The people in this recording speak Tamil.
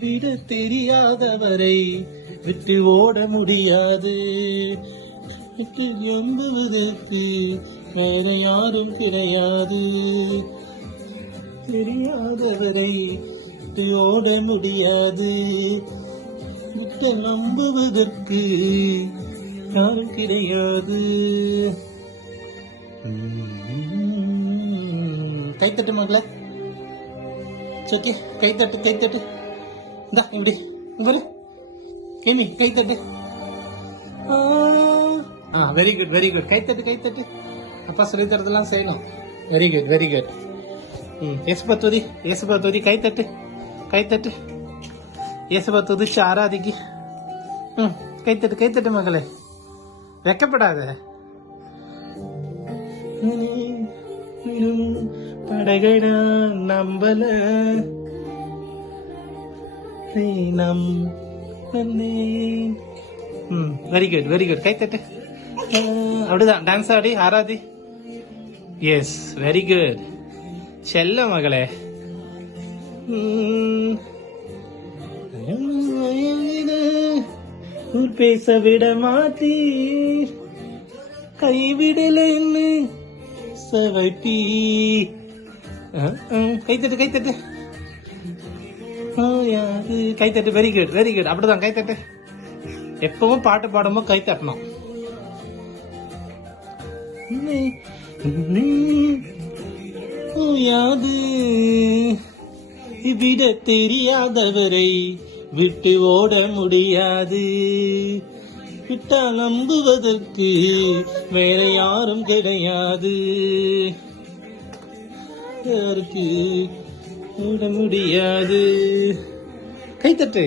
விட தெரியாதவரை விட்டு ஓட முடியாது. விட்டு நம்புவதற்கு வேற யாரும் கிடையாது. தெரியாதவரை விட்டு ஓட முடியாது. விட்டு நம்புவதற்கு யாரும் கிடையாது. கைத்தட்டு மகள, சோக்கே, கைத்தட்டு கைத்தட்டு. இந்தா இப்படி போல கேமி, கைத்தட்டு. Very good very good. கைத்தட்டு கைத்தட்டு. அப்பா சொல்லி தரதெல்லாம் செய்யணும். Very good very good. ஏசுபா துதி, ஏசுபா துதி. கைத்தட்டு கைத்தட்டு. ஏசுபா துதிச்சு ஆராதிக்கு. கைத்தட்டு கைத்தட்டு மகளே, வெக்கப்படாத. படகடா நம்பல வெரி குட் வெரி குட். கைத்தட்டு. அப்படிதான் டான்ஸ் ஆடி ஆராதி. எஸ் வெரி குட் செல்ல மகளே. பேச விட மாட்டி கைவிடலன்னு சவட்டி. கைத்தட்டு கைத்தட்டு. கைத்தட்டு. Very good very good. அப்படிதான் கைத்தட்டு. எப்பவும் பாட்டு பாடும்போது கை தட்டணும். யாது விட தெரியாதவரை விட்டு ஓட முடியாது. விட்டா நம்புவதற்கு வேற யாரும் கிடையாது. யாருக்கு ஓட முடியாது. கைத்தட்டு.